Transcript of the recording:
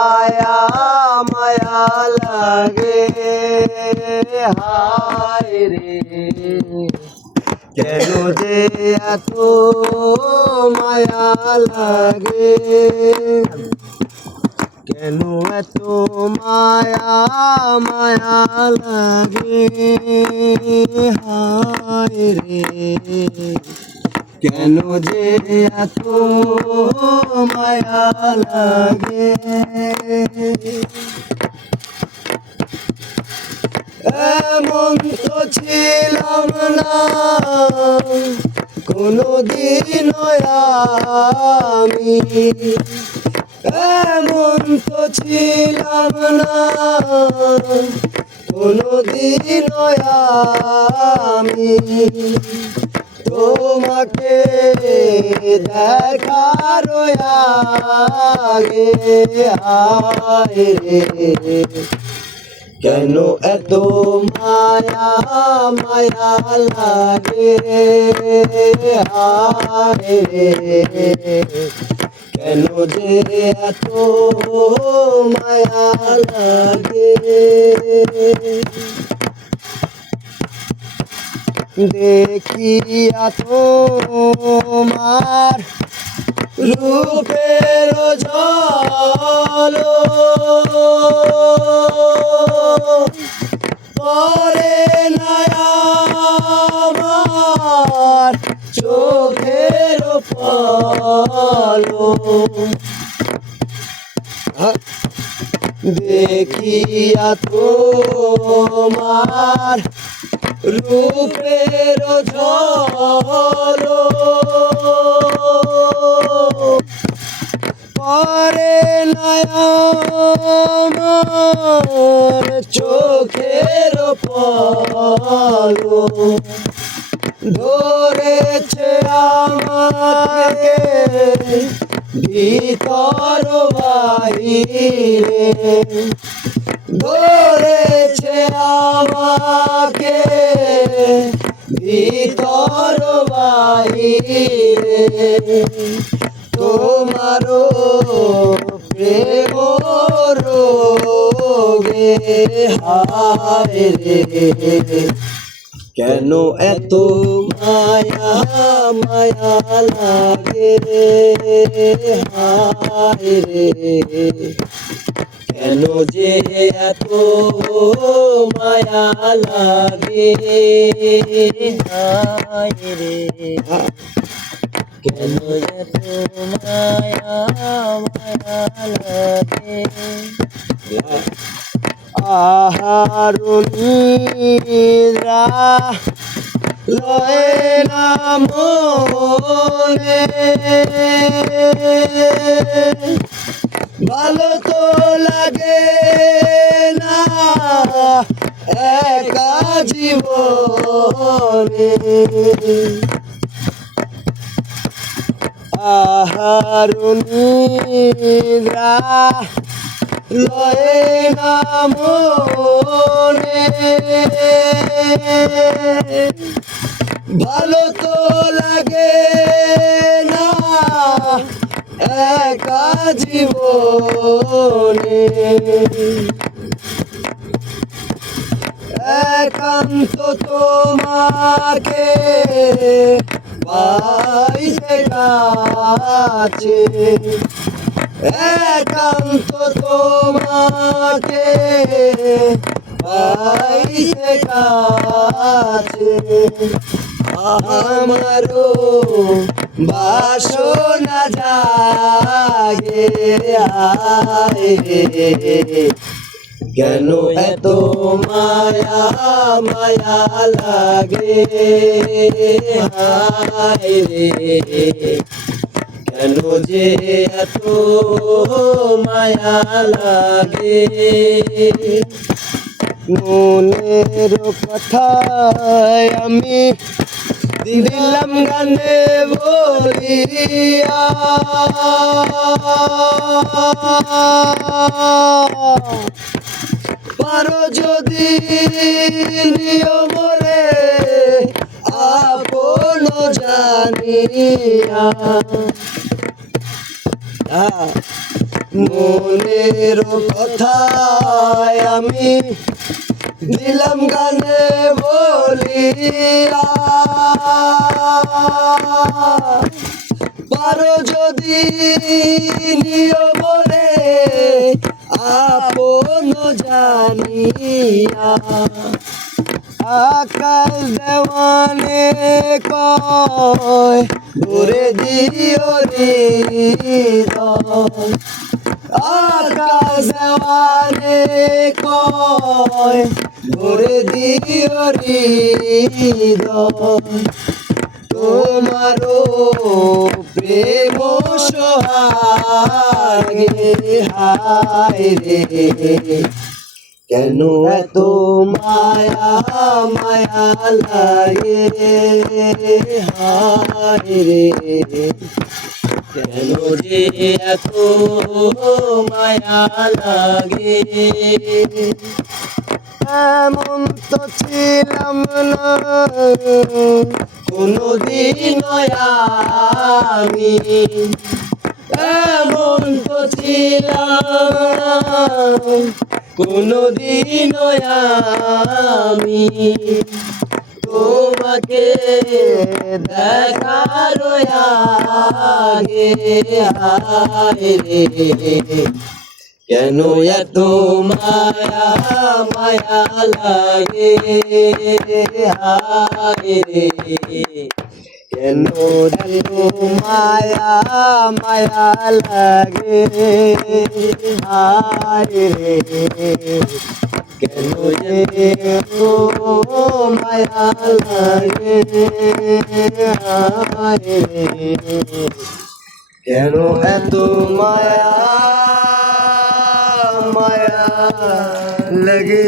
মায়া মায়া লাগে হায় রে কেন যে এত মায়া লাগে কেন এত মায়া মায়া লাগে হায় রে কেন যে এত মায়া লাগে এমন তো ছিলাম না কোনদিন আমি এমন তো ছিলাম না কোনদিন আমি তোমাকে দেখার আগে আয় রে কেন এত মায়া মায়া লাগে হায় রে কেন যে এত মায়া লাগে দেখিয়া তোমার রূপের ঝলক পরে না আমার চোখের পলক দেখিয়া তোমার রূপের ঝলক পরে না আমার চোখের পলক ধরেছে আমাকে ভিতর বাহিরে ধরেছে আমাকে ভিতর বাহিরে তোমারও প্রেম রোগে হায় রে কেন এত মায়া মায়া লাগে হায় রে কেন যে এত মায়া লাগে হায় রে কেন এত মায়া মায়া লাগে আহারুনিরা লয় না মনে ভালো তো লাগে না একা জীবনে আহারুনিরা লয় না মনে ভালো তো লাগে না একা জীবনে একান্ত তোমাকে পাইতে কাছে একান্ত তোমাকে পাইতে কাছে আমারও বাসনা জাগে আয় রে কেন এত মায়া মায়া লাগে হায় রে কেন যে এত মায়া লাগে মনের কথায় আমি দিলাম গানে বলিয়া পারো যদি নিয়মরে আপন জানিয়া মনের কথায় আমি দিলাম গানে বলিয়া পারো যদি নিয়মরে আপন জানিয়া আকাশ দেওয়ানে কয় ভরে দিও হৃদয় আকাশ দেওয়ানে কয় ভরে দিও হৃদয় তোমারও প্রেম সোহাগে হায় রে কেন এত মায়া মায়া লাগে হায় রে কেন যে এত মায়া লাগে এমন তো ছিলাম না কোনদিন আমি এমন তো ছিলাম কোনদিন আমি তোমাকে দেখার আগে হায় রে কেন এত মায়া মায়া লাগে হায় রে কেন এত মায়া মায়া লাগে হায় রে কেন এত মায়া লাগে হায় রে কেন এত মায়া মায়া লাগে।